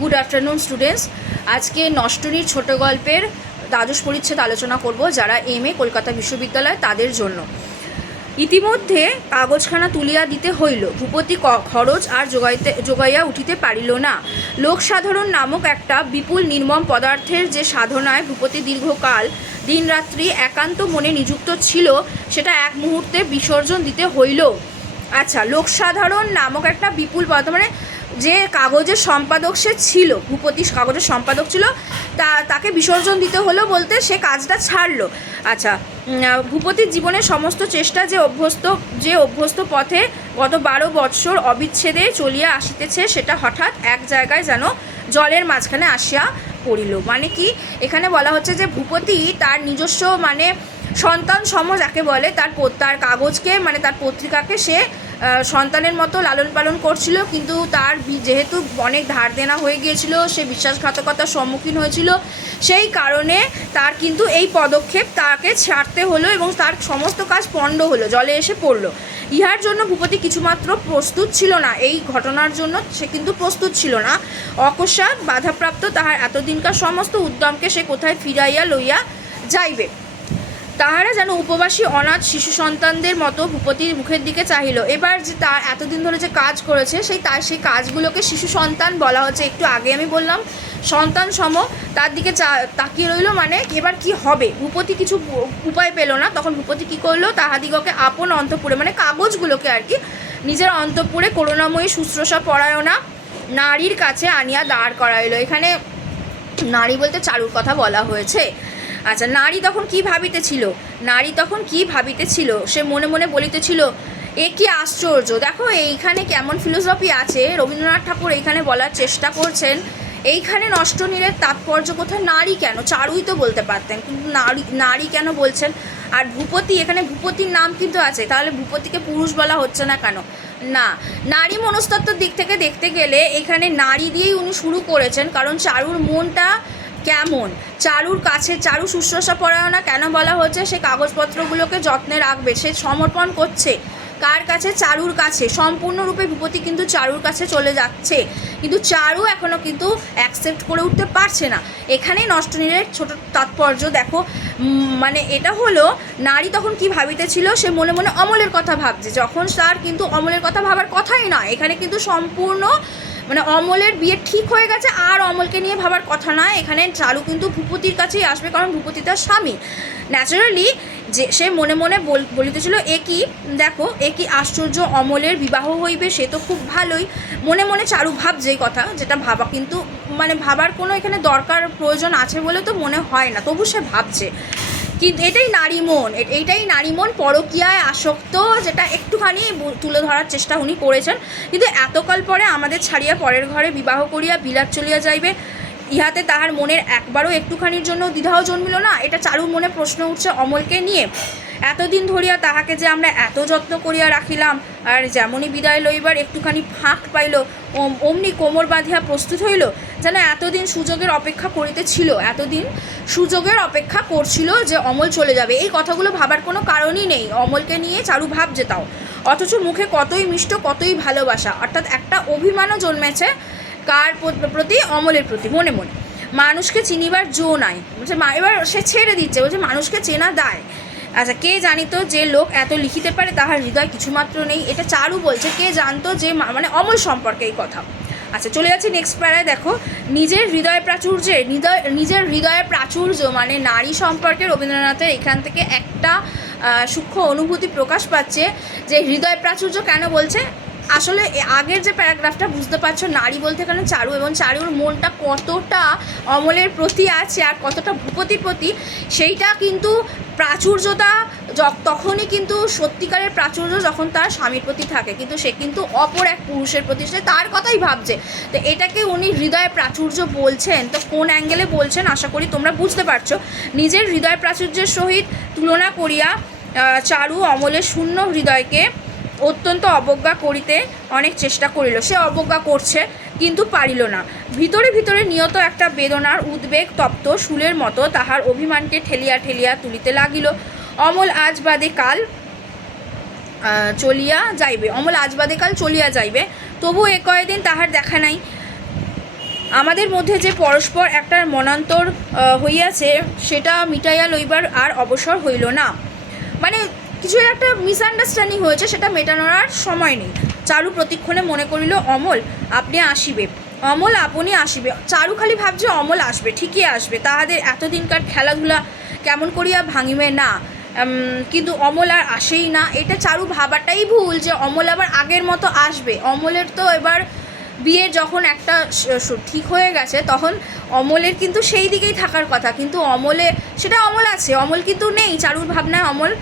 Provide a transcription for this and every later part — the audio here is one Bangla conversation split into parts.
Good afternoon students. আজকে নষ্টনীর ছোট গল্পের দ্বাদশ পরিচ্ছেদ আলোচনা করব যারা MA কলকাতা বিশ্ববিদ্যালয় তাদের জন্য। ইতিমধ্যে কাগজখানা তুলিয়া দিতে হইল, ভূপতি খরচ আর যোগাইয়া উঠিতে পারিল না। লোকসাধারণ নামক একটা বিপুল নির্মম পদার্থের যে সাধনায় ভূপতি দীর্ঘকাল দিনরাত্রি একান্ত মনে নিযুক্ত ছিল, সেটা এক মুহূর্তে বিসর্জন দিতে হইল। আচ্ছা, লোকসাধারণ নামক একটা বিপুল পদার্থ মানে যে কাগজের সম্পাদক সে ছিল, ভূপতি কাগজের সম্পাদক ছিল, তাকে বিসর্জন দিতে হলো বলতে সে কাজটা ছাড়লো। আচ্ছা, ভূপতির জীবনের সমস্ত চেষ্টা যে অভ্যস্ত পথে গত 12 বৎসর অবিচ্ছেদে চলিয়া আসিতেছে, সেটা হঠাৎ এক জায়গায় যেন জলের মাঝখানে আসিয়া পড়িল। মানে কি, এখানে বলা হচ্ছে যে ভূপতি তার নিজস্ব মানে সন্তান সম যাকে বলে, তার কাগজকে মানে তার পত্রিকাকে সে সন্তানের মতো লালন পালন করছিল, কিন্তু তার যেহেতু অনেক ধার দেনা হয়ে গিয়েছিল, সে বিশ্বাসঘাতকতার সম্মুখীন হয়েছিল, সেই কারণে তার কিন্তু এই পদক্ষেপ তাকে ছাড়তে হলো এবং তার সমস্ত কাজ পণ্ড হলো, জলে এসে পড়লো। ইহার জন্য ভূপতি কিছুমাত্র প্রস্তুত ছিল না, এই ঘটনার জন্য সে কিন্তু প্রস্তুত ছিল না। অকস্মাৎ বাধাপ্রাপ্ত তাহার এতদিনকার সমস্ত উদ্যমকে সে কোথায় ফিরাইয়া লইয়া যাইবে। তাহারা যেন উপবাসী অনাথ শিশু সন্তানদের মতো ভূপতির মুখের দিকে চাহিল। এবার যে তার এতদিন ধরে যে কাজ করেছে সেই কাজগুলোকে শিশু সন্তান বলা হচ্ছে। একটু আগে আমি বললাম সন্তান সম, তার দিকে তাকিয়ে রইল। মানে এবার কি হবে, ভূপতি কিছু উপায় পেল না। তখন ভূপতি কী করলো, তাহাদিগকে আপন অন্তঃপুরে মানে কাগজগুলোকে আর কি নিজের অন্তঃপুরে করুণাময়ী শুশ্রূষা পরায়ণা নারীর কাছে আনিয়া দাঁড় করাইল। এখানে নারী বলতে চারুর কথা বলা হয়েছে। আচ্ছা, নারী তখন কি ভাবিতেছিল, সে মনে মনে বলিতেছিল, এ কি আশ্চর্য। দেখো এইখানে কেমন ফিলোসফি আছে, রবীন্দ্রনাথ ঠাকুর এইখানে বলার চেষ্টা করছেন। এইখানে নষ্টনীরের তাৎপর্য কোথায়, নারী কেন, চারুই তো বলতে পারতেন, কিন্তু নারী কেন বলছেন। আর ভূপতি, এখানে ভূপতির নাম কিন্তু আছে, তাহলে ভূপতিকে পুরুষ বলা হচ্ছে না কেন? না, নারী মনস্তত্ত্বের দিক থেকে দেখতে গেলে এখানে নারী দিয়েই উনি শুরু করেছেন, কারণ চারুর মনটা কেমন, চারু শুশ্রূষা পরায়ণা কেন বলা হচ্ছে, সে কাগজপত্রগুলোকে যত্নে রাখবে, সে সমর্পণ করছে কার কাছে, চারুর কাছে। সম্পূর্ণরূপে ভূপতি কিন্তু চারুর কাছে চলে যাচ্ছে, কিন্তু চারু এখনও কিন্তু অ্যাকসেপ্ট করে উঠতে পারছে না। এখানেই নষ্টনীরের ছোট তাৎপর্য দেখো। মানে এটা হলো, নারী তখন কি ভাবিতেছিল, সে মনে মনে অমলের কথা ভাবছে, যখন তার কিন্তু অমলের কথা ভাবার কথাই না। এখানে কিন্তু সম্পূর্ণ মানে অমলের বিয়ে ঠিক হয়ে গেছে, আর অমলকে নিয়ে ভাবার কথা নয়। এখানে চারু কিন্তু ভূপতির কাছেই আসবে, কারণ ভূপতি তার স্বামী। ন্যাচারালি যে সে মনে মনে বলিতেছিল, এ কি আশ্চর্য, অমলের বিবাহ হইবে, সে তো খুব ভালোই। মনে মনে চারু ভাবছে এই কথা, যেটা ভাবা কিন্তু মানে ভাবার কোনো এখানে দরকার প্রয়োজন আছে বলে তো মনে হয় না, তবু সে ভাবছে। কিন্তু এইটাই নারী মন পরকীয়ায় আসক্ত, যেটা একটুখানি তুলে ধরার চেষ্টা উনি করেছেন। কিন্তু এতকাল পরে আমাদের ছাড়িয়া পরের ঘরে বিবাহ করিয়া বিলাত চলিয়া যাইবে, ইহাতে তাহার মনের একবারও একটুখানির জন্য দ্বিধাও জন্মিল না। এটা চারুর মনে প্রশ্ন উঠছে অমলকে নিয়ে। এতদিন ধরিয়া তাহাকে যে আমরা এত যত্ন করিয়া রাখিলাম, আর যেমনই বিদায় লইবার একটুখানি ফাঁক পাইল, অমনি কোমর বাঁধিয়া প্রস্তুত হইল, যেন এতদিন সুযোগের অপেক্ষা করছিল যে অমল চলে যাবে। এই কথাগুলো ভাবার কোনো কারণই নেই, অমলকে নিয়ে চারু ভাবছে তাও, অথচ মুখে কতই মিষ্ট, কতই ভালোবাসা, অর্থাৎ একটা অভিমানও জন্মেছে কার প্রতি, অমলের প্রতি। মনে মনে মানুষকে চিনিবার জো নাই, বলছে এবার সে ছেড়ে দিচ্ছে, বলছে মানুষকে চেনা দায়। আচ্ছা, কে জানিত যে লোক এত লিখিতে পারে, তাহার হৃদয় কিছুমাত্র নেই। এটা চারু বলছে, কে জানতো যে মানে অমল সম্পর্কে এই কথা। আচ্ছা, চলে যাচ্ছি নেক্সট প্যারায়। দেখো, নিজের হৃদয়ের প্রাচুর্য মানে নারী সম্পর্কে রবীন্দ্রনাথের এখান থেকে একটা সূক্ষ্ম অনুভূতি প্রকাশ পাচ্ছে যে হৃদয় প্রাচুর্য কেন বলছে। আসলে আগের যে প্যারাগ্রাফটা বুঝতে পারছো, নারী বলতে এখানে চারু, এবং চারুর মনটা কতটা অমলের প্রতি আছে আর কতটা ভূপতির প্রতি, সেইটা কিন্তু প্রাচুর্যতা তখনই কিন্তু সত্যিকারের প্রাচুর্য যখন তার স্বামীর প্রতি থাকে, কিন্তু সে কিন্তু অপর এক পুরুষের প্রতি, সে তার কথাই ভাবছে। তো এটাকে উনি হৃদয় প্রাচুর্য বলছেন, তো কোন অ্যাঙ্গেলে বলছেন আশা করি তোমরা বুঝতে পারছো। নিজের হৃদয় প্রাচুর্যের সহিত তুলনা করিয়া চারু অমলের শূন্য হৃদয়কে অত্যন্ত অবজ্ঞা করিতে অনেক চেষ্টা করিল। সে অবজ্ঞা করছে কিন্তু পারিল না। ভিতরে ভিতরে নিয়ত একটা বেদনার উদ্বেগ তপ্ত শুলের মতো তাহার অভিমানকে ঠেলিয়া ঠেলিয়া তুলিতে লাগিল। অমল আজ বাদে কাল চলিয়া যাইবে, তবু এ কয়দিন তাহার দেখা নাই। আমাদের মধ্যে যে পরস্পর একটা মনান্তর হইয়াছে সেটা মিটাইয়া লইবার আর অবসর হইল না। মানে কিছু একটা মিসআন্ডারস্ট্যান্ডিং হয়েছে, সেটা মেটানোর আর সময় নেই। চারু প্রতিক্ষণে মনে করিল অমল আপনি আসিবে, অমল আপনি আসিবে। চারু খালি ভাবছে অমল আসবে, ঠিকই আসবে, তাহাদের এতদিনকার খেলাধুলা কেমন করিয়া ভাঙিবে না। কিন্তু অমল আর আসেই না। এটা চারু ভাবাটাই ভুল যে অমল আবার আগের মতো আসবে। অমলের তো এবার বিয়ে যখন একটা ঠিক হয়ে গেছে, তখন অমলের কিন্তু সেই দিকেই থাকার কথা, কিন্তু অমলে সেটা অমল আছে, অমল কিন্তু নেই। চারুর ভাবনায় অমল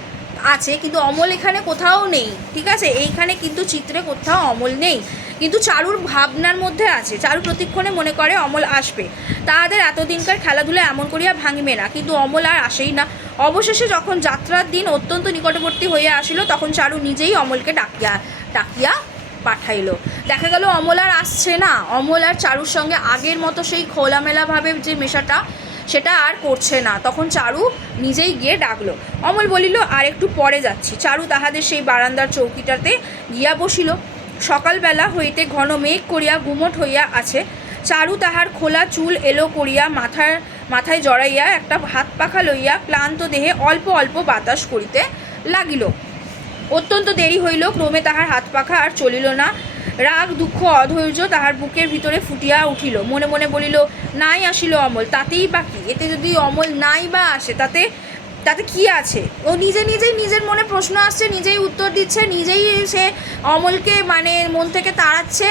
আছে, কিন্তু অমল এখানে কোথাও নেই, ঠিক আছে? এইখানে কিন্তু চিত্রে কোথাও অমল নেই, কিন্তু চারুর ভাবনার মধ্যে আছে। চারু প্রতিক্ষণে মনে করে অমল আসবে, তাহাদের এতদিনকার খেলাধুলা এমন করিয়া ভাঙিবে না। কিন্তু অমল আর আসেই না। অবশেষে যখন যাত্রার দিন অত্যন্ত নিকটবর্তী হইয়া আসিল, তখন চারু নিজেই অমলকে ডাকিয়া পাঠাইল। দেখা গেল অমল আর আসছে না। অমল আর চারুর সঙ্গে আগের মতো সেই খোলামেলাভাবে যে মেশাটা, সেটা আর করছে না। তখন চারু নিজেই গিয়ে ডাকলো। অমল বলিল আর একটু পরে যাচ্ছি। চারু তাহাদের সেই বারান্দার চৌকিটাতে গিয়া বসিল। সকালবেলা হইতে ঘন মেঘ করিয়া গুমট হইয়া আছে। চারু তাহার খোলা চুল এলো করিয়া মাথায় জড়াইয়া একটা হাত পাখা লইয়া ক্লান্ত দেহে অল্প অল্প বাতাস করিতে লাগিল। অত্যন্ত দেরি হইল, ক্রমে তাহার হাত পাখা আর চলিল না। রাগ দুঃখ অধৈর্য তাহার বুকের ভিতরে ফুটিয়া উঠিল। মনে মনে বলিল নাই আসিল অমল, তাতেই বা কি? এতে যদি অমল নাই বা আসে, তাতে কি আছে? ও নিজেই নিজের মনে প্রশ্ন আসছে, নিজেই উত্তর দিচ্ছে, নিজেই সে অমলকে মানে মন থেকে তাড়াচ্ছে,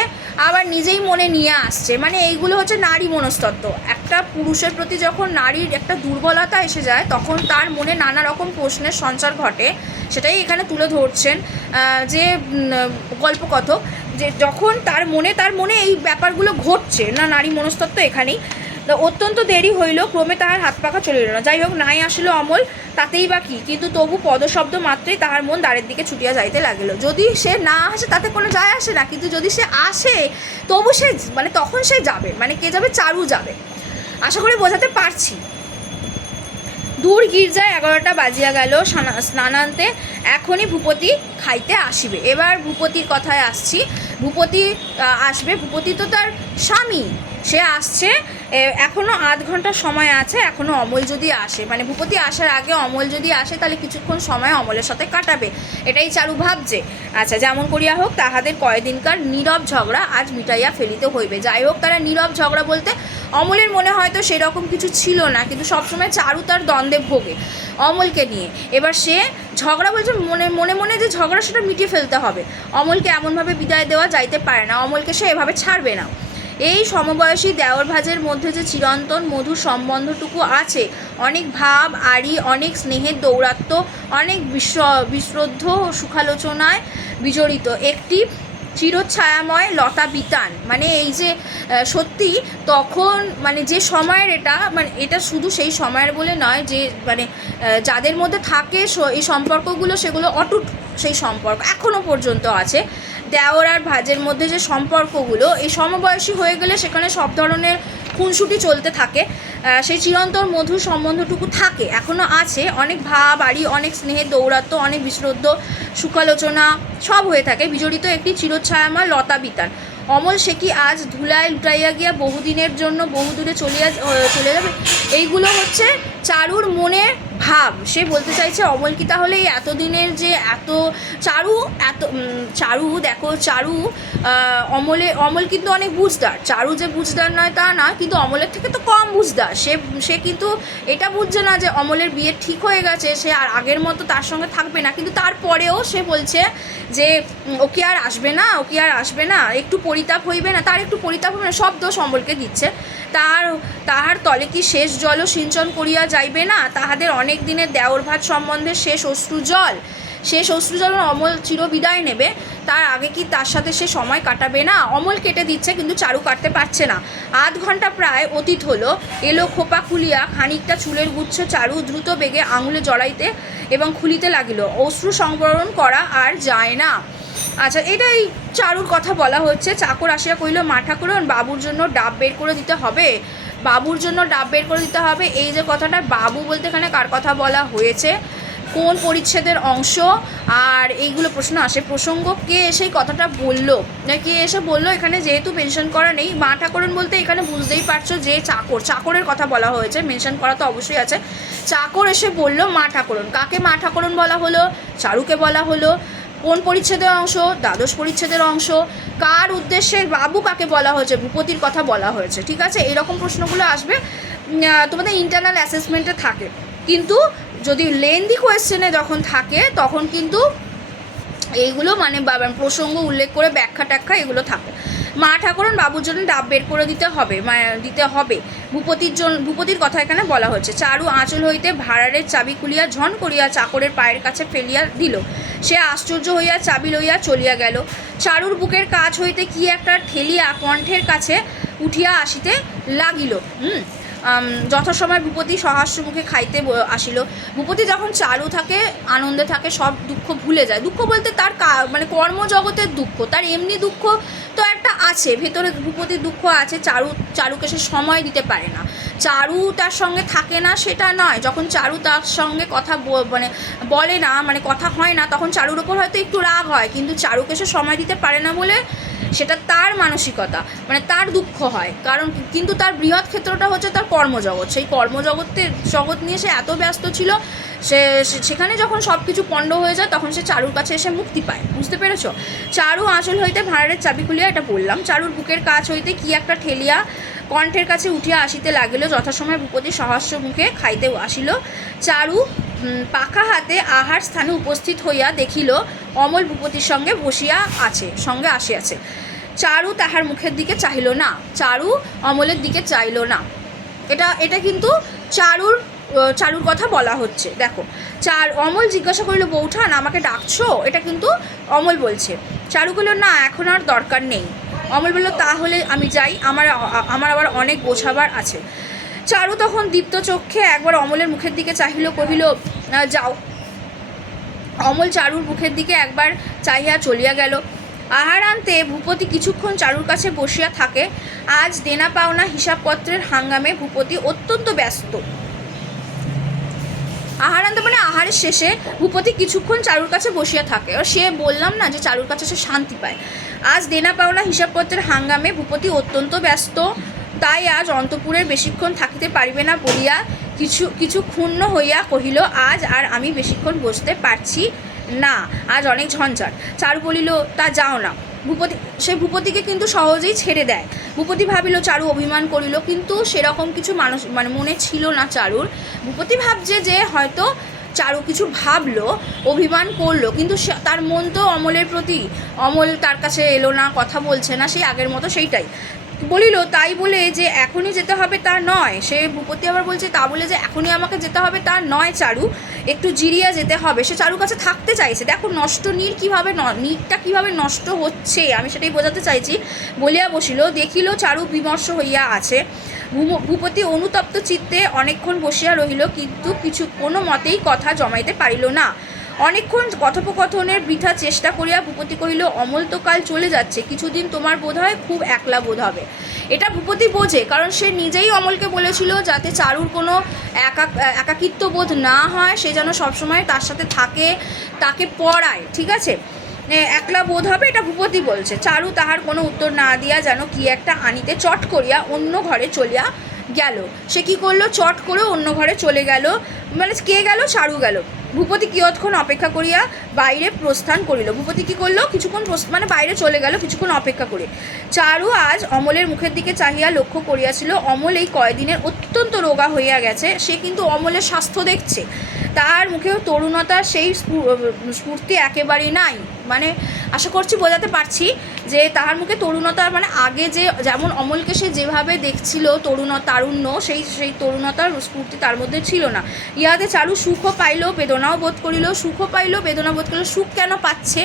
আবার নিজেই মনে নিয়ে আসছে। মানে এইগুলো হচ্ছে নারী মনস্তত্ত্ব। একটা পুরুষের প্রতি যখন নারীর একটা দুর্বলতা এসে যায়, তখন তার মনে নানা রকম প্রশ্নের সঞ্চার ঘটে। সেটাই এখানে তুলে ধরছেন যে গল্পকথক, যে যখন তার মনে এই ব্যাপারগুলো ঘটছে না, নারী মনস্তত্ত্ব এখানেই। অত্যন্ত দেরি হইল, ক্রমে তাহার হাত পাখা চলিল না। যাই হোক, নাই আসিল অমল, তাতেই বা কি? কিন্তু তবু পদশব্দ মাত্রই তাহার মন দ্বারের দিকে ছুটিয়া যাইতে লাগিল। যদি সে না আসে তাতে কোনো যায় আসে না, কিন্তু যদি সে আসে তবু সে মানে তখন সে যাবে। মানে কে যাবে? চারু যাবে। আশা করি বোঝাতে পারছি। দূর গির্জায় 11টা বাজিয়া গেল স্নানান্তে। এখনই ভূপতি খাইতে আসিবে। এবার ভূপতির কথায় আসছি। ভূপতি আসবে। ভূপতি তো তার স্বামী, সে আসছে। এখনও আধ ঘন্টার সময় আছে। এখনও অমল যদি আসে, মানে ভূপতি আসার আগে অমল যদি আসে, তাহলে কিছুক্ষণ সময় অমলের সাথে কাটাবে, এটাই চারু ভাবছে। আচ্ছা, যেমন করিয়া হোক তাহাদের কয়েকদিনকার নীরব ঝগড়া আজ মিটাইয়া ফেলিতে হইবে। যাই হোক, তারা নীরব ঝগড়া বলতে অমলের মনে হয়তো সেরকম কিছু ছিল না, কিন্তু সবসময় চারু তার দ্বন্দ্বে ভোগে অমলকে নিয়ে। এবার সে ঝগড়া বলছে, মনে মনে যে ঝগড়া, সেটা মিটিয়ে ফেলতে হবে। অমলকে এমনভাবে বিদায় দেওয়া যাইতে পারে না, অমলকে সে এভাবে ছাড়বে না। এই সমবয়সী দেওর ভাজের মধ্যে যে চিরন্তন মধুর সম্বন্ধটুকু আছে, অনেক ভাব আড়ি, অনেক স্নেহের দৌরাত্ম্য, অনেক বিশ্রদ্ধ সুখালোচনায় বিজড়িত একটি চিরছায়াময় লতা বিতান। মানে এই যে সত্যি তখন মানে যে সময়ের এটা শুধু সেই সময়ের বলে নয়, যে মানে যাদের মধ্যে থাকে এই সম্পর্কগুলো, সেগুলো অটুট সেই সম্পর্ক এখনও পর্যন্ত আছে। দেওর আর ভাজের মধ্যে যে সম্পর্কগুলো, এই সমবয়সী হয়ে গেলে সেখানে সব ধরনের খুনসুটি চলতে থাকে। সেই চিরন্তর মধুর সম্বন্ধটুকু থাকে, এখনও আছে। অনেক ভাব আড়ি, অনেক স্নেহের দৌরাত্ম্য, অনেক বিশ্রদ্ধ সুখালোচনা সব হয়ে থাকে, বিজড়িত একটি চিরছায়াময় লতা বিতান। অমল সে কি আজ ধুলায় লুটাইয়া গিয়া বহুদিনের জন্য বহুদূরে চলে যাবে? এইগুলো হচ্ছে চারুর মনের ভাব। সে বলতে চাইছে অমল কি তাহলে এই এতদিনের যে চারু দেখো, অমল কিন্তু অনেক বুঝদার। চারু যে বুঝদার নয় তা না, কিন্তু অমলের থেকে তো কম বুঝদার। সে কিন্তু এটা বুঝছে না যে অমলের বিয়ে ঠিক হয়ে গেছে, সে আর আগের মতো তার সঙ্গে থাকবে না। কিন্তু তারপরেও সে বলছে যে ও কি আর আসবে না, একটু পরিতাপ হইবে না, তার একটু পরিতাপ হবে না, সব দোষ অমলকে দিচ্ছে। তাহার তলে কি শেষ জলও সিঞ্চন করিয়া যাইবে না? তাহাদের অনেক দিনের দেওর ভাত সম্বন্ধে শেষ অশ্রুজল অমল চিরবিদায় নেবে, তার আগে কি তার সাথে সে সময় কাটাবে না? অমল কেটে দিচ্ছে, কিন্তু চারু কাটতে পারছে না। আধ ঘন্টা প্রায় অতীত হলো। এলো খোপা খুলিয়া খানিকটা চুলের গুচ্ছ চারু দ্রুত বেগে আঙুলে জড়াইতে এবং খুলিতে লাগিল। অশ্রু সংবরণ করা আর যায় না। আচ্ছা, এটাই চারুর কথা বলা হচ্ছে। চাকর আসিয়া কইল, মা ঠাকুরন, বাবুর জন্য ডাব বের করে দিতে হবে। এই যে কথাটা বাবু বলতে এখানে কার কথা বলা হয়েছে? কোন পরিচ্ছেদের অংশ, আর এইগুলো প্রশ্ন আসে। প্রসঙ্গ, কে এসে কথাটা বললো, কে এসে বললো, এখানে যেহেতু মেনশন করা নেই। মা ঠাকুরন বলতে এখানে বুঝতেই পারছো যে চাকরের কথা বলা হয়েছে, মেনশন করা তো অবশ্যই আছে। চাকর এসে বললো মা ঠাকুরন। কাকে মা ঠাকুরন বলা হলো? চারুকে বলা হলো। কোন পরিচ্ছেদের অংশ? দ্বাদশ পরিচ্ছেদের অংশ। কার উদ্দেশ্যে? বাবু কাকে বলা হয়েছে? ভূপতির কথা বলা হয়েছে। ঠিক আছে, এইরকম প্রশ্নগুলো আসবে, তোমাদের ইন্টারনাল অ্যাসেসমেন্টে থাকে। কিন্তু যদি লেন্দি কোয়েশ্চেনে যখন থাকে তখন কিন্তু এইগুলো মানে প্রসঙ্গ উল্লেখ করে ব্যাখ্যা ট্যাখ্যা এগুলো থাকে। মা ঠাকুরন বাবুর জন্য ডাব বের করে দিতে হবে। ভূপতির কথা এখানে বলা হচ্ছে। চারু আঁচল হইতে ভাঁড়ারের চাবি খুলিয়া ঝন করিয়া চাকরের পায়ের কাছে ফেলিয়া দিল। সে আশ্চর্য হইয়া চাবি লইয়া চলিয়া গেল। চারুর বুকের কাছ হইতে কি একটা ঠেলিয়া কণ্ঠের কাছে উঠিয়া আসিতে লাগিল। যথাসময় ভূপতি সহাস্য মুখে খাইতে আসিল। ভূপতি যখন চারু থাকে, আনন্দে থাকে, সব দুঃখ ভুলে যায়। দুঃখ বলতে তার মানে কর্মজগতের দুঃখ, তার এমনি দুঃখ তো একটা আছে, ভেতরে ভূপতির দুঃখ আছে। চারুকে সে সময় দিতে পারে না, চারু তার সঙ্গে থাকে না সেটা নয়। যখন চারু তার সঙ্গে কথা বলে না, মানে কথা হয় না, তখন চারুর ওপর হয়তো একটু রাগ হয়, কিন্তু চারুকে সে সময় দিতে পারে না বলে সেটা তার মানসিকতা, মানে তার দুঃখ হয়। কারণ কিন্তু তার বৃহৎ ক্ষেত্রটা হচ্ছে তার কর্মজগৎ। সেই জগৎ নিয়ে সে এত ব্যস্ত ছিল, সেখানে যখন সব কিছু পণ্ড হয়ে যায় তখন সে চারুর কাছে এসে মুক্তি পায়। বুঝতে পেরেছো? চারু আঁচল হইতে ভাঁড়ারের চাবি খুলিয়া, এটা বললাম। চারুর বুকের কাছ হইতে কি একটা ঠেলিয়া কণ্ঠের কাছে উঠিয়া আসিতে লাগিল। যথাসময় ভূপতি সহাস্য মুখে খাইতে আসিল। চারু পাখা হাতে আহার স্থানে উপস্থিত হইয়া দেখিল অমল ভূপতির সঙ্গে আসিয়াছে। চারু তাহার মুখের দিকে চাহিল না, চারু অমলের দিকে চাইল না। এটা কিন্তু চারুর কথা বলা হচ্ছে। দেখো, অমল জিজ্ঞাসা করিল, বৌঠান আমাকে ডাকছো? এটা কিন্তু অমল বলছে। চারু বলল, না এখন আর দরকার নেই। অমল বলল, তাহলে আমি যাই, আমার আবার অনেক গোছাবার আছে। চারু তখন দীপ্ত চক্ষে একবার অমলের মুখের দিকে চাহিল, কহিল, যাও। অমল চারুর মুখের দিকে একবার চাহিয়া চলিয়া গেল। আহার আনতে ভূপতি কিছুক্ষণ চারুর কাছে বসিয়া থাকে। আজ দেনা পাওনা হিসাবপত্রের হাঙ্গামে ভূপতি অত্যন্ত ব্যস্ত। আহার আনতে মানে আহারের শেষে ভূপতি কিছুক্ষণ চারুর কাছে বসিয়া থাকে। আর সে বললাম না যে চারুর কাছে সে শান্তি পায়। আজ দেনা পাওনা হিসাবপত্রের হাঙ্গামে ভূপতি অত্যন্ত ব্যস্ত, তাই আজ অন্তঃপুরের বেশিক্ষণ থাকিতে পারিবে না বলিয়া কিছু ক্ষুণ্ণ হইয়া কহিল, আজ আর আমি বেশিক্ষণ বসতে পারছি না, আজ অনেক ঝঞ্ঝাট। চারু বলিল, তা যাও না। ভূপতিকে কিন্তু সহজেই ছেড়ে দেয়। ভূপতি ভাবিল চারু অভিমান করিল, কিন্তু সেরকম কিছু মনে ছিল না চারুর। ভূপতি ভাবছে যে হয়তো চারু কিছু ভাবলো, অভিমান করলো, কিন্তু তার মন তো অমলের প্রতি। অমল তার কাছে এলো না, কথা বলছে না, সেই আগের মতো সেইটাই বলিল। তাই বলে যে এখনই যেতে হবে তা নয়। সে ভূপতি আবার বলছে, তা বলে যে এখনই আমাকে যেতে হবে তা নয় চারু, একটু জিরিয়া যেতে হবে। সে চারুর কাছে থাকতে চাইছে। দেখো নীরটা কীভাবে নষ্ট হচ্ছে, আমি সেটাই বোঝাতে চাইছি। বলিয়া বসিল, দেখিল চারু বিমর্ষ হইয়া আছে। ভূপতি অনুতপ্ত চিত্তে অনেকক্ষণ বসিয়া রহিল, কিন্তু কোনো মতেই কথা জমাইতে পারিল না। অনেকক্ষণ কথোপকথনের বৃথা চেষ্টা করিয়া ভূপতি কহিল, অমল তো কাল চলে যাচ্ছে, কিছুদিন তোমার বোধ হয় খুব একলা বোধ হবে। এটা ভূপতি বোঝে, কারণ সে নিজেই অমলকে বলেছিল যাতে চারুর কোনো একাকিত্ব বোধ না হয়, সে যেন সবসময় তার সাথে থাকে, তাকে পড়ায়। ঠিক আছে, একলা বোধ হবে, এটা ভূপতি বলছে। চারু তাহার কোনো উত্তর না দিয়া যেন কি একটা আনিতে চট করিয়া অন্য ঘরে চলিয়া গেল। সে কি করলো? চট করে অন্য ঘরে চলে গেল। মানে কে গেল? চারু গেল। ভূপতি কিয়ৎক্ষণ অপেক্ষা করিয়া বাইরে প্রস্থান করিল। ভূপতি কী করলো? কিছুক্ষণ বাইরে চলে গেল কিছুক্ষণ অপেক্ষা করে। চারু আজ অমলের মুখের দিকে চাহিয়া লক্ষ্য করিয়াছিল, অমল এই কয়দিনের অত্যন্ত রোগা হইয়া গেছে। সে কিন্তু অমলের স্বাস্থ্য দেখছে, তার মুখেও তরুণতার সেই স্ফূর্তি একেবারেই নাই। মানে আশা করছি বোঝাতে পারছি যে তাহার মুখে তরুণতার, মানে আগে যেমন অমলকে সে যেভাবে দেখছিল তারুণ্য, সেই তরুণতার স্ফূর্তি তার মধ্যে ছিল না। ইহাতে চারু সুখও পাইল, বেদনাও বোধ করিল। সুখও পাইল, বেদনা বোধ করিল। সুখ কেন পাচ্ছে?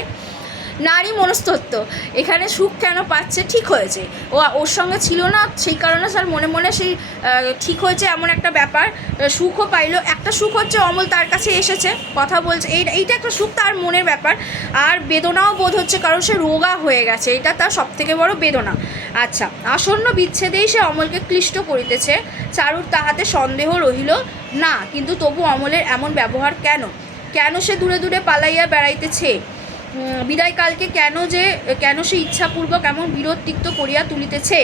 নারী মনস্তত্ত্ব, এখানে সুখ কেন পাচ্ছে? ঠিক হয়েছে, ওর সঙ্গে ছিল না, সেই কারণে স্যার মনে মনে সেই ঠিক হয়েছে এমন একটা ব্যাপার। সুখও পাইল। একটা সুখ হচ্ছে অমল তার কাছে এসেছে, কথা বলছে, এইটা একটা সুখ, তার মনের ব্যাপার। আর বেদনাও বোধ হচ্ছে, কারণ সে রোগা হয়ে গেছে, এটা তার সবথেকে বড় বেদনা। আচ্ছা, আসন্ন বিচ্ছেদেই সে অমলকে ক্লিষ্ট করিতেছে। চারুর তাহাতে সন্দেহ রহিল না, কিন্তু তবু অমলের এমন ব্যবহার কেন? কেন সে দূরে দূরে পালাইয়া বেড়াইতেছে, বিদায়কালকে কেন সে ইচ্ছাপূর্বক এমন বিরোধ তিক্ত করিয়া তুলিতেছে,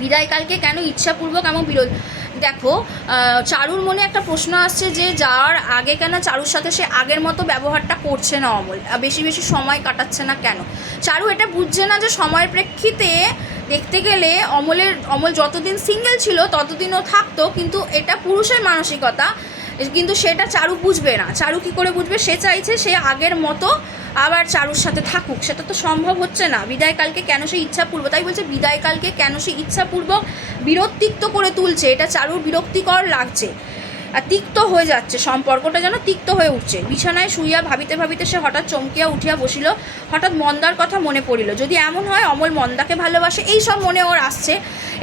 বিদায়কালকে কেন ইচ্ছাপূর্বক এমন বিরোধ। দেখো চারুর মনে একটা প্রশ্ন আসছে যে যাওয়ার আগে কেন চারুর সাথে সে আগের মতো ব্যবহারটা করছে না অমল, বেশি বেশি সময় কাটাচ্ছে না কেন। চারু এটা বুঝছে না যে সময়ের প্রেক্ষিতে দেখতে গেলে অমল যতদিন সিঙ্গেল ছিল ততদিনও থাকতো, কিন্তু এটা পুরুষের মানসিকতা, কিন্তু সেটা চারু বুঝবে না। চারু কী করে বুঝবে? সে চাইছে সে আগের মতো আবার চারুর সাথে থাকুক, সেটা তো সম্ভব হচ্ছে না। বিদায়কালকে কেন সে ইচ্ছাপূর্বক, তাই বলছে বিদায়কালকে কেন সে ইচ্ছাপূর্বক বিরক্তিক্ত করে তুলছে, এটা চারুর বিরক্তিকর লাগছে আর তিক্ত হয়ে যাচ্ছে, সম্পর্কটা যেন তিক্ত হয়ে উঠছে। বিছানায় শুইয়া ভাবিতে ভাবিতে সে হঠাৎ চমকিয়া উঠিয়া বসিল। হঠাৎ মন্দার কথা মনে পড়িল, যদি এমন হয় অমল মন্দাকে ভালোবাসে, এই সব মনে ওর আসছে।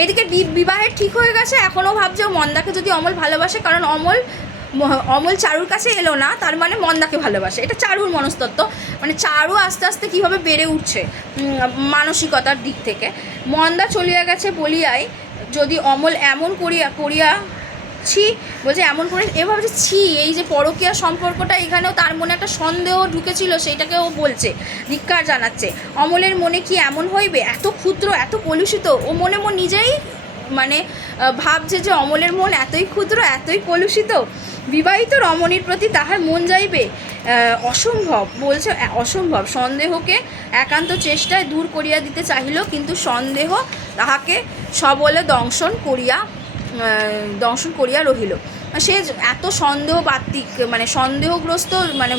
এদিকে বিবাহের ঠিক হয়ে গেছে, এখনও ভাবছে ও মন্দাকে যদি অমল ভালোবাসে, কারণ অমল চারুর কাছে এলো না, তার মানে মন্দাকে ভালোবাসে, এটা চারুর মনস্তত্ত্ব। মানে চারু আস্তে আস্তে কীভাবে বেড়ে উঠছে মানসিকতার দিক থেকে। মন্দা চলিয়া গেছে বলিয়াই যদি অমল এমন করিয়া ছি বলছে, এমন করে এভাবে ছি, এই যে পরকীয়া সম্পর্কটা, এখানেও তার মনে একটা সন্দেহ ঢুকেছিল, সেইটাকে ও বলছে, ধিক্কার জানাচ্ছে। অমলের মনে কি এমন হইবে, এত ক্ষুদ্র, এত কলুষিত, ও মনে নিজেই মানে ভাবছে যে অমলের মন এতই ক্ষুদ্র, এতই কলুষিত, বিবাহিত রমণীর প্রতি তাহার মন যাইবে, অসম্ভব, বলছে অসম্ভব। সন্দেহকে একান্ত চেষ্টায় দূর করিয়া দিতে চাহিল, কিন্তু সন্দেহ তাহাকে সবলে দংশন করিয়া রহিল। সে এত সন্দেহবাতিক, মানে সন্দেহগ্রস্ত, মানে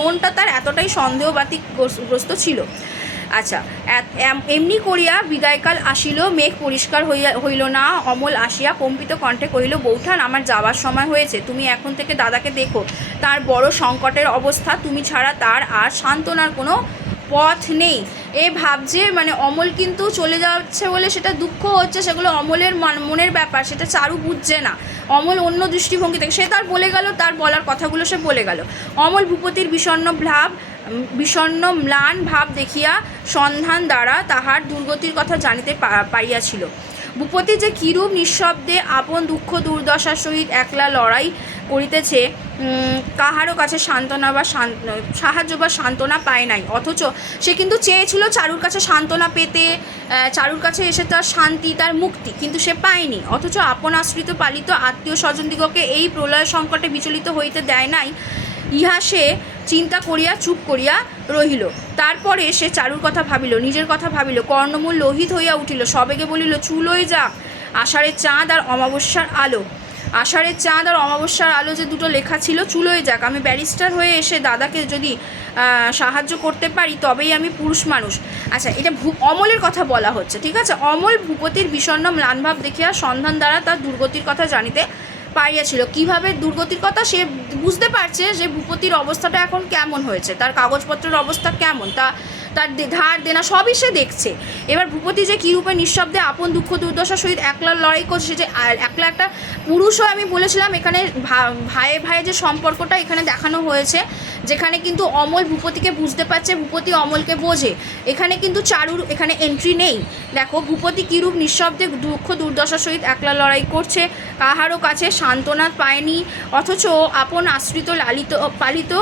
মনটা তার এতটাই সন্দেহবাতিকগ্রস্ত ছিল। আচ্ছা, এমনি করিয়া বিদায়কাল আসিল, মেঘ পরিষ্কার হইল না। অমল আসিয়া কম্পিত কণ্ঠে কহিল, বৌঠান, আমার যাওয়ার সময় হয়েছে, তুমি এখন থেকে দাদাকে দেখো, তার বড় সংকটের অবস্থা, তুমি ছাড়া তার আর সান্ত্বনার কোনো পথ নেই। এ ভাবছে মানে অমল কিন্তু চলে যাচ্ছে বলে সেটা দুঃখ হচ্ছে, সেগুলো অমলের মনের ব্যাপার, সেটা চারু বুঝছে না। অমল অন্য দৃষ্টিভঙ্গি থেকে সে তার বলে গেল, তার বলার কথাগুলো সে বলে গেল। অমল ভূপতির বিষণ্ণ ম্লান ভাব দেখিয়া সন্ধান দ্বারা তাহার দুর্গতির কথা জানিতে পারিয়াছিল। ভূপতি যে কিরূপ নিঃশব্দে আপন দুঃখ দুর্দশার সহিত একলা লড়াই করিতেছে, কাহারও কাছে সাহায্য বা সান্ত্বনা পায় নাই, অথচ সে কিন্তু চেয়েছিল চারুর কাছে সান্ত্বনা পেতে, চারুর কাছে এসে তার শান্তি, তার মুক্তি, কিন্তু সে পায়নি। অথচ আপন আশ্রিত পালিত আত্মীয় স্বজনদিগকে এই প্রলয় সংকটে বিচলিত হইতে দেয় নাই, ইহা সে চিন্তা করিয়া চুপ করিয়া রহিল। তারপরে সে চারুর কথা ভাবিল, নিজের কথা ভাবিল, কর্ণমূল লোহিত হইয়া উঠিল, সবেগে বলিল, চুলোয় যাক আষাঢ়ের চাঁদ আর অমাবস্যার আলো। আষাঢ়ের চাঁদ আর অমাবস্যার আলো যে দুটো লেখা ছিল, চুলোয় যাক, আমি ব্যারিস্টার হয়ে এসে দাদাকে যদি সাহায্য করতে পারি তবেই আমি পুরুষ মানুষ। আচ্ছা, এটা অমলের কথা বলা হচ্ছে, ঠিক আছে। অমল ভূপতির বিষণ্ণ ম্লানভাব দেখিয়া সন্ধান দ্বারা তার দুর্গতির কথা জানিতে পারিয়াছিল। কীভাবে দুর্গতির কথা সে বুঝতে পারছে যে ভূপতির অবস্থাটা এখন কেমন হয়েছে, তার কাগজপত্রের অবস্থা কেমন, তার ধার দেনা সবই সে দেখছে। এবার ভূপতি যে কী রূপে নিঃশব্দে আপন দুঃখ দুর্দশার সহিত একলা লড়াই করছে, যে একলা একটা পুরুষও, আমি বলেছিলাম এখানে ভাইয়ে ভাইয়ে যে সম্পর্কটা এখানে দেখানো হয়েছে, যেখানে কিন্তু অমল ভূপতিকে বুঝতে পারছে, ভূপতি অমলকে বোঝে, এখানে কিন্তু চারুর এখানে এন্ট্রি নেই। দেখো ভূপতি কীরূপ নিঃশব্দে দুঃখ দুর্দশার সহিত একলা লড়াই করছে, কাহারও কাছে সান্ত্বনা পায়নি, অথচ আপন আশ্রিত পালিত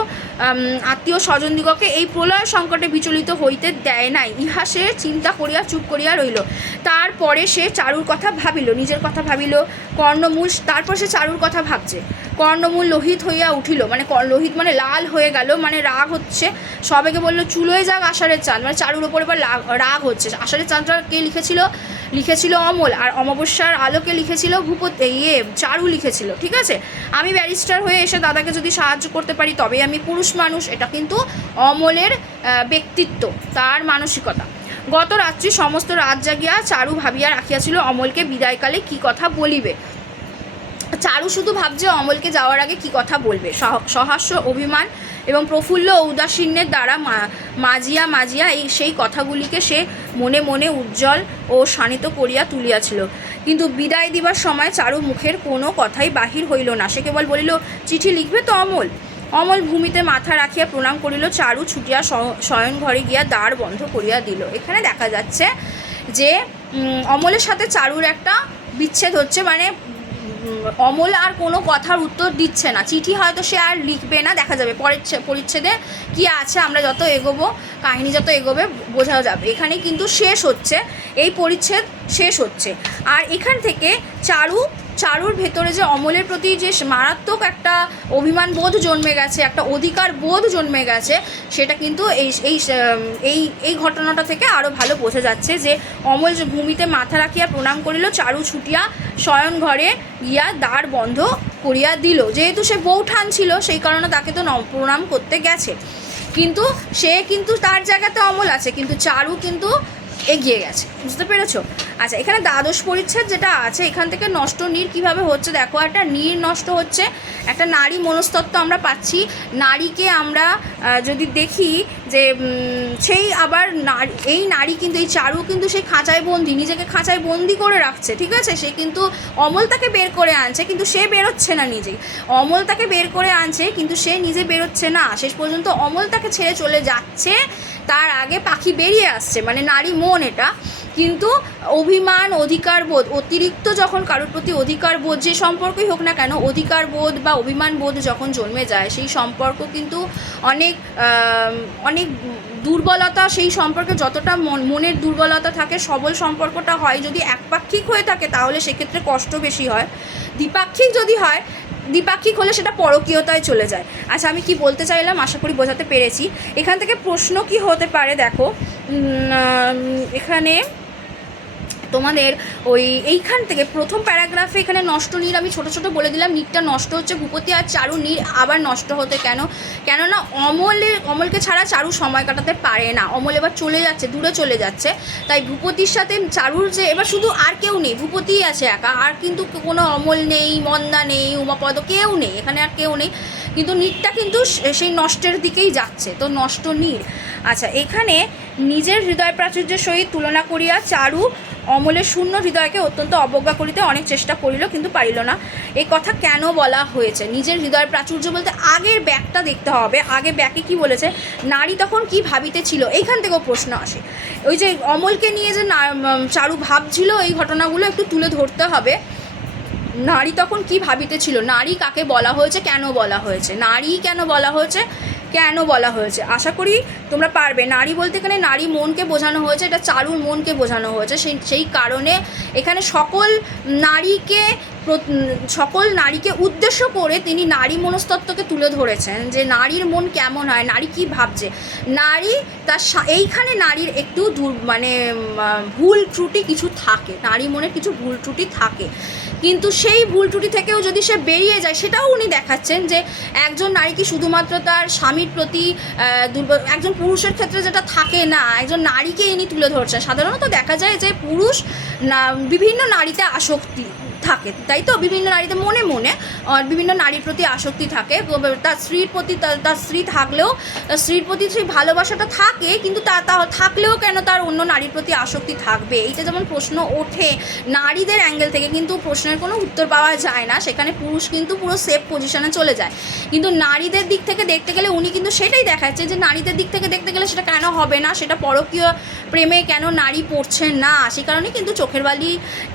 আত্মীয় স্বজনদিগকে এই প্রলয় সংকটে বিচলিত হইতে দেয় নাই, ইহা সে চিন্তা করিয়া চুপ করিয়া রইল। তারপরে সে চারুর কথা ভাবিল, নিজের কথা ভাবিল, কর্ণমূল, তারপর সে চারুর কথা ভাবছে। কর্ণমূল লোহিত হইয়া উঠিল, মানে লোহিত মানে লাল হয়ে গেল, মানে রাগ হচ্ছে। সবাইকে বললো, চুলোয় যাক আষাঢ়ের চাঁদ, মানে চারুর ওপর এবার রাগ হচ্ছে। আষাঢ়ের চাঁদটা কে লিখেছিল অমল, আর অমাবস্যার আলোকে লিখেছিল চারু লিখেছিল, ঠিক আছে। আমি ব্যারিস্টার হয়ে এসে দাদাকে যদি সাহায্য করতে পারি তবেই আমি পুরুষ মানুষ, এটা কিন্তু অমলের ব্যক্তিত্ব, তার মানসিকতা। গত রাত্রি সমস্ত রাত জাগিয়া চারু ভাবিয়া রাখিয়াছিল অমলকে বিদায়কালে কি কথা বলিবে। চারু শুধু ভাবছে অমলকে যাওয়ার আগে কি কথা বলবে। সহাস্য অভিমান এবং প্রফুল্ল ঔদাসীন্যের দ্বারা মাজিয়া সেই কথাগুলিকে সে মনে মনে উজ্জ্বল ও শানিত করিয়া তুলিয়াছিল। কিন্তু বিদায় দিবার সময় চারু মুখের কোনো কথাই বাহির হইল না। সে কেবল বলিল, চিঠি লিখবে তো অমল? অমল ভূমিতে মাথা রাখিয়া প্রণাম করিল। চারু ছুটিয়া শয়ন ঘরে গিয়া দ্বার বন্ধ করিয়া দিল। এখানে দেখা যাচ্ছে যে অমলের সাথে চারুর একটা বিচ্ছেদ হচ্ছে, মানে অমল আর কোনো কথার উত্তর দিচ্ছে না, চিঠি হয়তো সে আর লিখবে না, দেখা যাবে পরের পরিচ্ছেদে কি আছে, আমরা যত এগোবো কাহিনী যত এগোবে বোঝা যাবে। এখানে কিন্তু শেষ হচ্ছে, এই পরিচ্ছেদ শেষ হচ্ছে। আর এখান থেকে চারুর ভেতরে যে অমলের প্রতি যে মারাত্মক একটা অভিমান বোধ জন্মে গেছে, একটা অধিকার বোধ জন্মে গেছে, সেটা কিন্তু এই ঘটনাটা থেকে আরও ভালো বোঝা যাচ্ছে যে অমল যে ভূমিতে মাথা রাখিয়া প্রণাম করিল, চারু ছুটিয়া শয়ন ঘরে গিয়া দ্বার বন্ধ করিয়া দিল। যেহেতু সে বউঠান ছিল সেই কারণে তাকে তো প্রণাম করতে গেছে, কিন্তু সে কিন্তু তার জায়গাতে অমল আছে, কিন্তু চারু কিন্তু এগিয়ে গেছে, বুঝতে পেরেছো? আচ্ছা, এখানে দ্বাদশ পরিচ্ছেদ যেটা আছে, এখান থেকে নষ্ট নীর কীভাবে হচ্ছে দেখো। একটা নীর নষ্ট হচ্ছে, একটা নারী মনস্তত্ত্ব আমরা পাচ্ছি। নারীকে আমরা যদি দেখি যে সেই আবার এই নারী কিন্তু, এই চারু কিন্তু সেই খাঁচায় বন্দি, নিজেকে খাঁচায় বন্দি করে রাখছে, ঠিক আছে? সে কিন্তু অমল তাকে বের করে আনছে, কিন্তু সে বেরোচ্ছে না নিজেই। অমল তাকে বের করে আনছে, কিন্তু সে নিজে বেরোচ্ছে না। শেষ পর্যন্ত অমল তাকে ছেড়ে চলে যাচ্ছে, তার আগে পাখি বেরিয়ে আসছে, মানে নারী মন এটা। কিন্তু অভিমান, অধিকার বোধ, অতিরিক্ত যখন কারোর প্রতি অধিকার বোধ, যে সম্পর্কই হোক না কেন, অধিকার বোধ বা অভিমান বোধ যখন জন্মে যায়, সেই সম্পর্ক কিন্তু অনেক দুর্বলতা, সেই সম্পর্কে যতটা মনের দুর্বলতা থাকে, সবল সম্পর্কটা হয় যদি একপাক্ষিক হয়ে থাকে তাহলে সেক্ষেত্রে কষ্ট বেশি হয়। দ্বিপাক্ষিক হলে সেটা পরকীয়তায় চলে যায়। আচ্ছা, আমি কি বলতে চাইলাম আশা করি বোঝাতে পেরেছি। এখান থেকে প্রশ্ন কি হতে পারে দেখো, এখানে তোমাদের এইখান থেকে প্রথম প্যারাগ্রাফে এখানে নষ্ট নীর আমি ছোট ছোট বলে দিলাম। নীরটা নষ্ট হচ্ছে ভূপতি আর চারু, নীর আবার নষ্ট হতে কেননা অমলকে ছাড়া চারু সময় কাটাতে পারে না। অমল এবার চলে যাচ্ছে, দূরে চলে যাচ্ছে, তাই ভূপতির সাথে চারুর যে এবার শুধু আর কেউ নেই, ভূপতিই আছে একা, আর কিন্তু কোনো অমল নেই, মন্দা নেই, উমাপদ কেউ নেই, এখানে আর কেউ নেই। কিন্তু নীরটা কিন্তু সেই নষ্টের দিকেই যাচ্ছে, তো নষ্ট নীর। আচ্ছা, এখানে নিজের হৃদয় প্রাচুর্যের সহিত তুলনা করিয়া চারু অমলের শূন্য হৃদয়কে অত্যন্ত অবজ্ঞা করিতে অনেক চেষ্টা করিল, কিন্তু পারিল না। এই কথা কেন বলা হয়েছে? নিজের হৃদয়ের প্রাচুর্য বলতে আগের ব্যাকটা দেখতে হবে। আগে ব্যাকে কি বলেছে, নারী তখন কি ভাবিতেছিল, এইখান থেকেও প্রশ্ন আসে। ওই যে অমলকে নিয়ে যে চারু ভাবছিল, এই ঘটনাগুলো একটু তুলে ধরতে হবে। নারী তখন কি ভাবিতেছিল, নারী কাকে বলা হয়েছে, কেন বলা হয়েছে, নারী কেন বলা হয়েছে, আশা করি তোমরা পারবে। নারী বলতে এখানে নারী মনকে বোঝানো হয়েছে, এটা চারুর মনকে বোঝানো হয়েছে। সেই কারণে এখানে সকল নারীকে উদ্দেশ্য করে তিনি নারী মনস্তত্ত্বকে তুলে ধরেছেন, যে নারীর মন কেমন হয়, নারী কি ভাবছে। নারী এইখানে নারীর একটু ভুল ত্রুটি কিছু থাকে, নারী মনের কিছু ভুল ত্রুটি থাকে, কিন্তু সেই ভুল ত্রুটি থেকেও যদি সে বেরিয়ে যায়, সেটাও উনি দেখাচ্ছেন যে একজন নারী কি শুধুমাত্র তার স্বামীর প্রতি একজন পুরুষের ক্ষেত্রে যেটা থাকে না, একজন নারীকে ইনি তুলে ধরছেন। সাধারণত দেখা যায় যে পুরুষ বিভিন্ন নারীতে আসক্তি থাকে, তাই তো? বিভিন্ন নারীতে মনে বিভিন্ন নারীর প্রতি আসক্তি থাকে, তার স্ত্রীর প্রতি, তার স্ত্রী থাকলেও স্ত্রীর প্রতি সেই ভালোবাসাটা থাকে, কিন্তু তা থাকলেও কেন তার অন্য নারীর প্রতি আসক্তি থাকবে, এইটা যেমন প্রশ্ন ওঠে নারীদের অ্যাঙ্গেল থেকে, কিন্তু প্রশ্নের কোনো উত্তর পাওয়া যায় না। সেখানে পুরুষ কিন্তু পুরো সেফ পজিশনে চলে যায়, কিন্তু নারীদের দিক থেকে দেখতে গেলে উনি কিন্তু সেটাই দেখাচ্ছে যে নারীদের দিক থেকে দেখতে গেলে সেটা কেন হবে না, সেটা পরকীয় প্রেমে কেন নারী পড়ছে না। সেই কারণে কিন্তু চোখের বালি,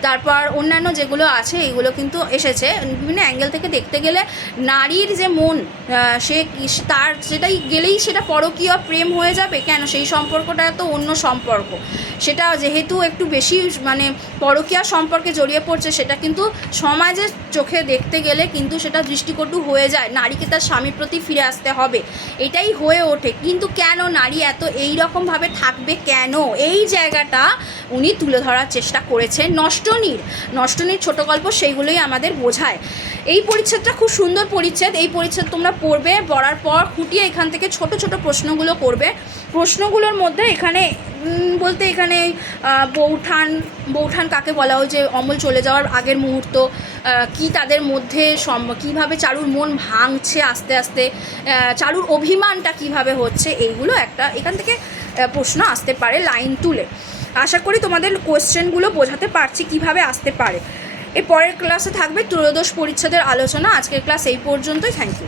তারপর অন্যান্য যেগুলো আছে এগুলো কিন্তু এসেছে। বিভিন্ন অ্যাঙ্গেল থেকে দেখতে গেলে নারীর যে মন, তার সেটাই গেলেই সেটা পরকীয় প্রেম হয়ে যাবে কেন, সেই সম্পর্কটা তো অন্য সম্পর্ক, সেটা যেহেতু একটু বেশি পরকীয়া সম্পর্কে জড়িয়ে পড়ছে, সেটা কিন্তু সমাজের চোখে দেখতে গেলে কিন্তু সেটা দৃষ্টিকটু হয়ে যায়। নারীকে তার স্বামীর প্রতি ফিরে আসতে হবে, এটাই হয়ে ওঠে। কিন্তু কেন নারী এত এই রকমভাবে থাকবে কেন, এই জায়গাটা উনি তুলে ধরার চেষ্টা করেছেন। নষ্টনীর ছোট গল্প সেইগুলোই আমাদের বোঝায়। এই পরিচ্ছেদটা খুব সুন্দর পরিচ্ছেদ, এই পরিচ্ছেদ তোমরা পড়ার পর খুঁটিয়ে এখান থেকে ছোট ছোট প্রশ্নগুলো করবে। প্রশ্নগুলোর মধ্যে এখানে বৌঠান কাকে বলা হয়, যে অমল চলে যাওয়ার আগের মুহূর্ত, কি তাদের মধ্যে কীভাবে চারুর মন ভাঙছে আস্তে আস্তে, চারুর অভিমানটা কিভাবে হচ্ছে, এইগুলো এখান থেকে প্রশ্ন আসতে পারে লাইন তুলে। আশা করি তোমাদের কোয়েশ্চেনগুলো বোঝাতে পারছি কিভাবে আসতে পারে। এর পরের ক্লাসে থাকবে ত্রয়োদশ পরিচ্ছেদের আলোচনা। আজকের ক্লাস এই পর্যন্তই। Thank you.